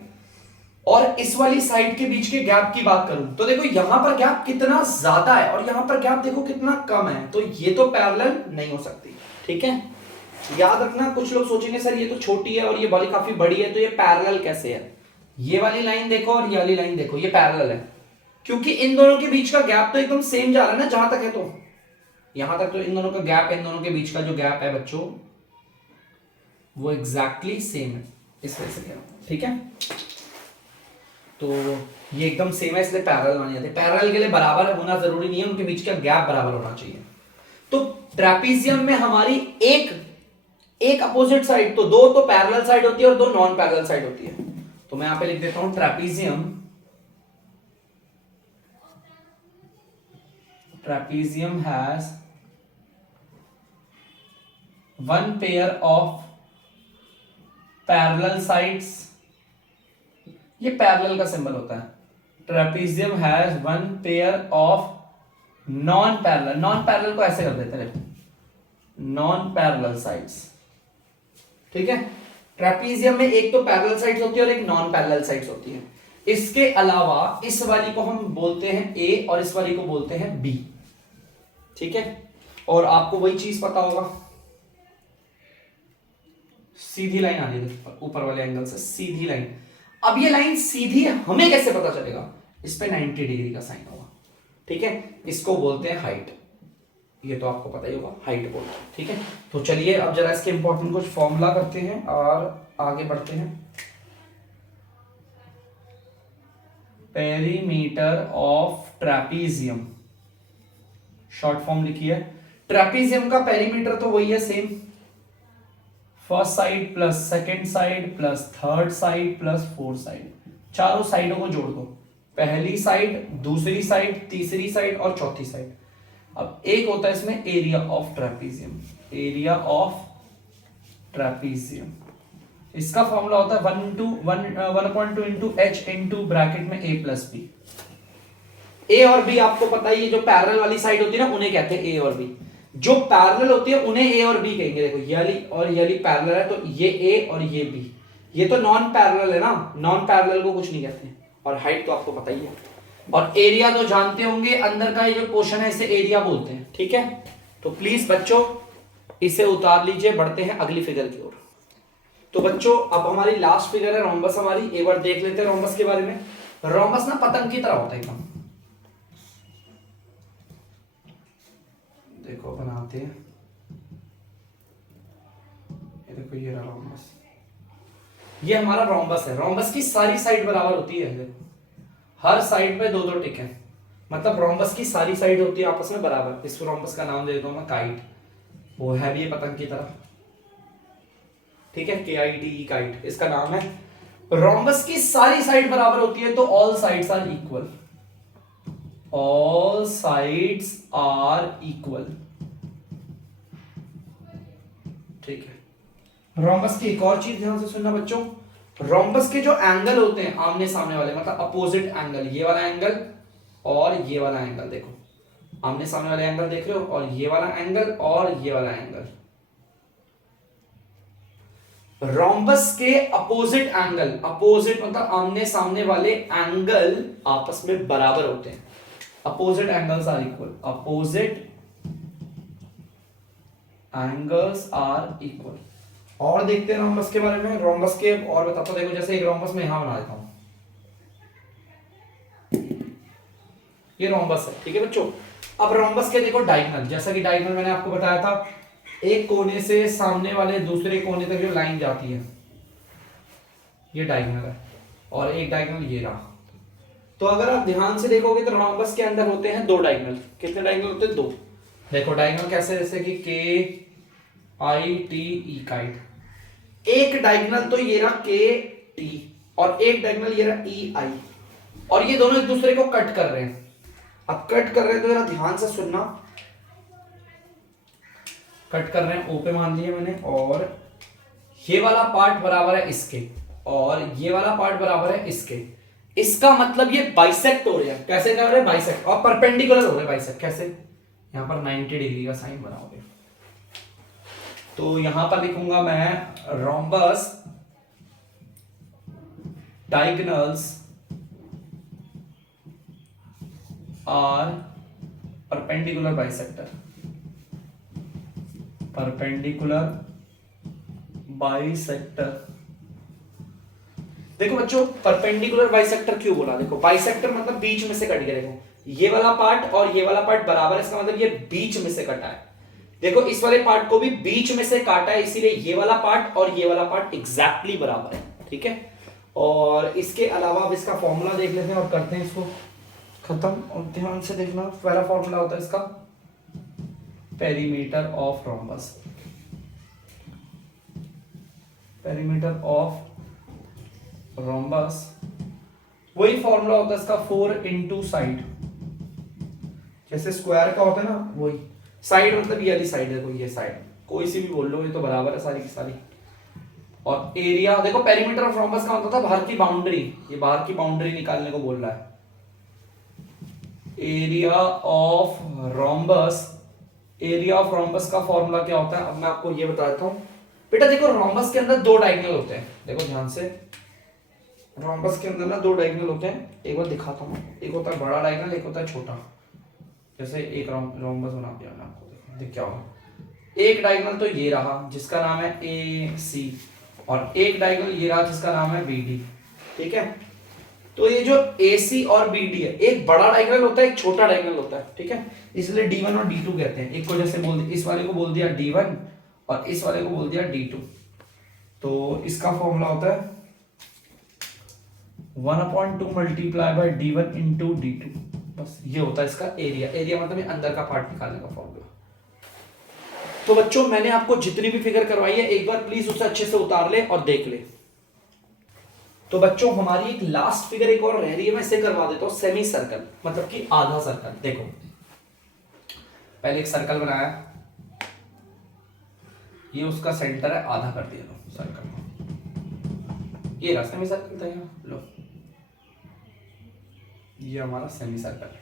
इस वाली साइड के बीच के गैप की बात करूं तो देखो यहां पर गैप कितना ज्यादा है और यहां पर गैप देखो कितना कम है, तो ये तो पैरेलल नहीं हो सकती। ठीक है, याद रखना, कुछ लोग सोचेंगे सर ये तो छोटी है और ये वाली काफी बड़ी है, तो ये पैरेलल कैसे है? ये वाली लाइन देखो और ये वाली लाइन देखो, ये पैरेलल है क्योंकि इन दोनों के बीच का गैप तो एकदम सेम जा रहा है ना, जहां तक है तो यहां तक तो इन दोनों का गैप है, इन दोनों के बीच का जो गैप है बच्चों वो एग्जैक्टली सेम है, इस वजह से कह रहा हूं। ठीक है, तो ये एकदम सेम है इसलिए पैरेलल माने जाते हैं। पैरेलल के लिए बराबर होना जरूरी नहीं है, उनके बीच का गैप बराबर होना चाहिए। तो ट्रेपीजियम में हमारी एक अपोजिट साइड, तो दो तो पैरेलल साइड होती है और दो नॉन पैरेलल साइड होती है। तो मैं यहां पे लिख देता हूं trapezium has one pair of parallel sides, ये पैरेलल का सिंबल होता है। Trapezium has one pair of non parallel, non parallel को ऐसे कर देते हैं, नॉन पैरेलल साइड्स। ठीक है, ट्रेपीजियम में एक तो पैरेलल साइड्स होती है और एक नॉन पैरेलल साइड्स होती है। इसके अलावा इस वाली को हम बोलते हैं ए और इस वाली को बोलते हैं बी। ठीक है, और आपको वही चीज पता होगा, सीधी लाइन आ रही है ऊपर वाले एंगल से, सीधी लाइन। अब ये लाइन सीधी है, हमें कैसे पता चलेगा? इस पे 90 डिग्री का साइन होगा। ठीक है, इसको बोलते हैं हाइट, ये तो आपको पता ही होगा, हाइट बोलते हैं। ठीक है, तो चलिए अब जरा इसके इंपॉर्टेंट कुछ फॉर्मूला करते हैं और आगे बढ़ते हैं। Perimeter of trapezium, short form लिखिए। ट्रेपीजियम का पेरीमीटर तो वही है same, first side plus second side plus third side plus fourth side, चारों साइडों को जोड़ दो, पहली साइड, दूसरी साइड, तीसरी साइड और चौथी साइड। अब एक होता है इसमें area of trapezium, area of trapezium, इसका फॉर्मूला होता है 1/2 इंटू एच इंटू ब्रैकेट में ए प्लस बी। ए और बी आपको पता ही है, जो पैरेलल वाली साइड होती है ना उन्हें कहते हैं ए और बी, जो पैरेलल होती है उन्हें ए और बी कहेंगे। देखो ये वाली और ये वाली पैरेलल है तो ये ए और ये बी, ये तो नॉन पैरेलल है ना, नॉन पैरेलल को कुछ नहीं कहते हैं। और हाइट तो आपको पता ही है, और एरिया तो जानते होंगे, अंदर का ये जो पोर्शन है इसे एरिया बोलते हैं। ठीक है, तो प्लीज बच्चों इसे उतार लीजिए, बढ़ते हैं अगली फिगर की ओर। तो बच्चों अब हमारी लास्ट फिगर है रोम्बस हमारी, एक बार देख लेते हैं रोम्बस के बारे में। रोम्बस ना पतंग की तरह होता है एकदम, देखो बनाते हैं, ये देखो ये रहा रोम्बस, ये हमारा रोम्बस है। रोम्बस की सारी साइड बराबर होती है, देखो हर साइड पे दो दो टिक है, मतलब रोम्बस की सारी साइड होती है आपस में बराबर। इस रोम्बस का नाम दे देता हूं मैं काइट, वो है भी ये पतंग की तरह। ठीक है, KITE काइट इसका नाम है। रोम्बस की सारी साइड बराबर होती है तो all sides are equal, all sides are equal. ठीक है, रोम्बस की एक और चीज ध्यान से सुनना बच्चों, रोम्बस के जो एंगल होते हैं आमने सामने वाले, मतलब अपोजिट एंगल, ये वाला एंगल और ये वाला एंगल, देखो आमने सामने वाले एंगल देख रहे हो, और ये वाला एंगल और ये वाला एंगल, रोम्बस के अपोजिट एंगल, अपोजिट मतलब आमने सामने वाले एंगल आपस में बराबर होते हैं। Opposite angles are equal, opposite angles are equal. और देखते हैं रोम्बस के बारे में, रोम्बस के और बताता हूं। देखो जैसे एक रोम्बस में यहां बना देता हूं, ये रोम्बस है। ठीक है बच्चों, अब रोम्बस के देखो डायगोनल, जैसा कि डायगोनल मैंने आपको बताया था, एक कोने से सामने वाले दूसरे कोने तक जो लाइन जाती है ये डायगोनल है, और एक डायगोनल ये रहा। तो अगर आप ध्यान से देखोगे तो रोम्बस के अंदर होते हैं दो डायगोनल। कितने डायगोनल होते हैं? दो। देखो डायगोनल कैसे, जैसे कि KITE काइट, एक डायगोनल तो ये रहा KT और एक डायगोनल ये रहा EI, और ये दोनों एक दूसरे को कट कर रहे हैं। अब कट कर रहे हैं तो जरा ध्यान से सुनना, कट कर रहे हैं O पे मान लिया मैंने, और ये वाला पार्ट बराबर है इसके और ये वाला पार्ट बराबर है इसके। इसका मतलब ये बाइसेक्ट हो रहा है। कैसे कर रहे हैं? बाइसेक्ट, और परपेंडिकुलर हो रहे हैं बाइसेक्ट। कैसे? यहां पर 90 डिग्री का साइन बनाओगे तो यहां पर लिखूंगा मैं rhombus diagonals are perpendicular bisector, perpendicular bisector. देखो बच्चों परपेंडिकुलर बाइसेक्टर क्यों बोला, देखो बाइसेक्टर मतलब बीच में से कट गया, देखो ये वाला पार्ट और ये वाला पार्ट बराबर है, इसका मतलब ये बीच में से कटा है। देखो इस वाले पार्ट को भी बीच में से काटा है, इसीलिए ये वाला पार्ट और ये वाला पार्ट एग्जैक्टली बराबर है, ठीक है। और इसके अलावा अब इसका फॉर्मूला देख लेते हैं और करते हैं इसको खत्म। और ध्यान से देखना, पहला फॉर्मूला होता है इसका perimeter of rhombus, perimeter of rhombus, वही फॉर्मूला होता है इसका 4 इंटू साइड, जैसे स्क्वायर का होता है ना वही। साइड मतलब ये वाली साइड है, कोई ये साइड कोई सी भी बोल लो, ये तो बराबर है सारी की सारी। और एरिया देखो पेरीमीटर ऑफ रोम्बस का मतलब था बाहर की बाउंड्री, ये बाहर की बाउंड्री निकालने को बोल रहा है। Area of rhombus, area of rhombus का फॉर्मूला क्या होता है अब मैं आपको ये बता देता हूं। बेटा देखो रोम्बस के अंदर दो डायगोनल होते हैं, देखो ध्यान से, रोम्बस के अंदर ना दो डायगोनल होते हैं, एक बार दिखाता हूं। एक होता है बड़ा डायगोनल, एक होता है छोटा। जैसे एक रोम्बस बना दिया मैंने आपको, देख क्या होगा। एक डायगोनल तो ये रहा जिसका नाम है ए सी, और एक डायगोनल ये रहा जिसका नाम है बी डी, ठीक है। तो ये जो ए सी और बी डी है, एक बड़ा डायगोनल होता है एक छोटा डायगोनल होता है, ठीक है। इसलिए D1 और D2 कहते हैं। एक को जैसे बोल दिया, इस वाले को बोल दिया D1 और इस वाले को बोल दिया D2। तो इसका फॉर्मूला होता है 1/2 multiply by D1 into D2, बस ये होता है इसका एरिया। एरिया मतलब ये अंदर का पार्ट निकालने का फॉर्मूला। तो बच्चों मैंने आपको जितनी भी फिगर करवाई है एक बार प्लीज उसे अच्छे से उतार ले और देख ले। तो बच्चों हमारी एक लास्ट फिगर एक और रह रही है, मैं इसे करवा देता हूं। सेमी सर्कल मतलब कि आधा सर्कल। देखो पहले एक सर्कल बनाया, ये उसका सेंटर है, आधा कर दिया लो सर्कल को, ये रहा सेमी सर्कल था यहाँ लो, ये हमारा सेमी सर्कल,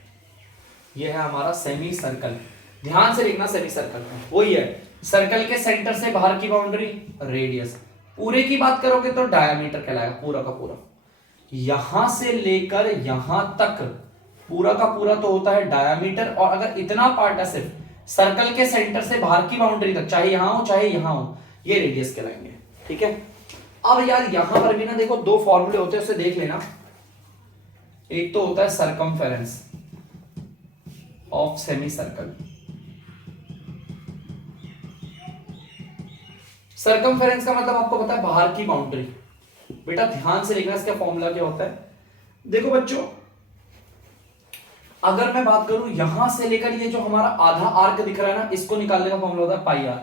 ये है हमारा सेमी सर्कल। ध्यान से देखना सेमी सर्कल वही है, सर्कल के सेंटर से बाहर की बाउंड्री रेडियस, पूरे की बात करोगे तो डायमीटर कहलाएगा पूरा का पूरा, यहां से लेकर यहां तक पूरा का पूरा तो होता है डायमीटर। और अगर इतना पार्ट है सिर्फ सर्कल के सेंटर से बाहर की बाउंड्री तक, चाहे यहां हो चाहे यहां हो, ये रेडियस कहलाएंगे, ठीक है। अब यार यहां पर भी ना देखो दो फॉर्मूले होते हैं, उसे देख लेना। एक तो होता है circumference of semi circle, circumference का मतलब आपको पता है बाहर की बाउंड्री। बेटा ध्यान से देखना इसका फॉर्मूला क्या होता है। देखो बच्चों अगर मैं बात करूं यहां से लेकर ये जो हमारा आधा आर्क दिख रहा है ना, इसको निकालने का फॉर्मूला होता है पाई आर,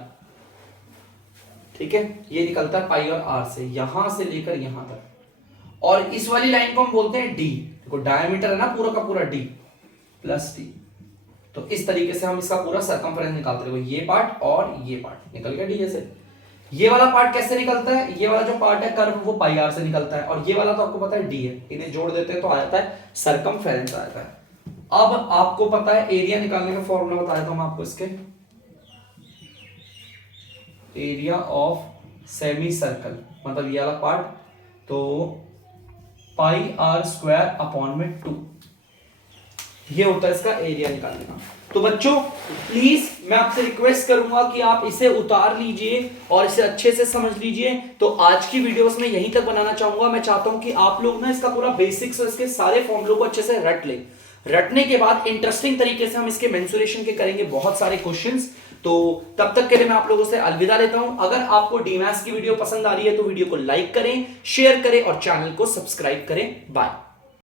ठीक है। ये निकलता है पाई और आर से, यहां से लेकर यहां तक। और इस वाली लाइन को हम बोलते हैं डी, देखो डायमीटर है ना पूरा का पूरा डी प्लस डी। तो इस तरीके से हम इसका पूरा सरकमफेरेंस निकालते हैं। देखो ये पार्ट और ये पार्ट निकल गया डी से। ये वाला पार्ट कैसे निकलता है, ये वाला जो पार्ट है कर्व वो पाई आर से निकलता है, और ये वाला तो आपको पता है डी है, इन्हें जोड़ देते हैं तो आ जाता है सरकमफेरेंस आ जाता है। अब आपको पता है एरिया निकालने का फॉर्मूला बता देता हूं मैं आपको इसके, एरिया ऑफ सेमी सर्कल मतलब ये वाला पार्ट, तो पाई आर स्क्वायर अपॉन में 2, ये होता है इसका एरिया निकालने का। तो बच्चों प्लीज मैं आपसे रिक्वेस्ट करूंगा कि आप इसे उतार लीजिए और इसे अच्छे से समझ लीजिए। तो आज की वीडियो बस मैं यहीं तक बनाना चाहूंगा। मैं चाहता हूं कि आप लोग ना इसका पूरा बेसिक्स और इसके सारे फॉर्मूलों को अच्छे से रट ले। रटने के बाद इंटरेस्टिंग तरीके से हम इसके मेंसुरेशन के करेंगे बहुत सारे क्वेश्चंस। तो तब तक के लिए मैं आप लोगों से अलविदा लेता हूं। अगर आपको डीमैथ्स की वीडियो पसंद आ रही है तो वीडियो को लाइक करें, शेयर करें और चैनल को सब्सक्राइब करें। बाय।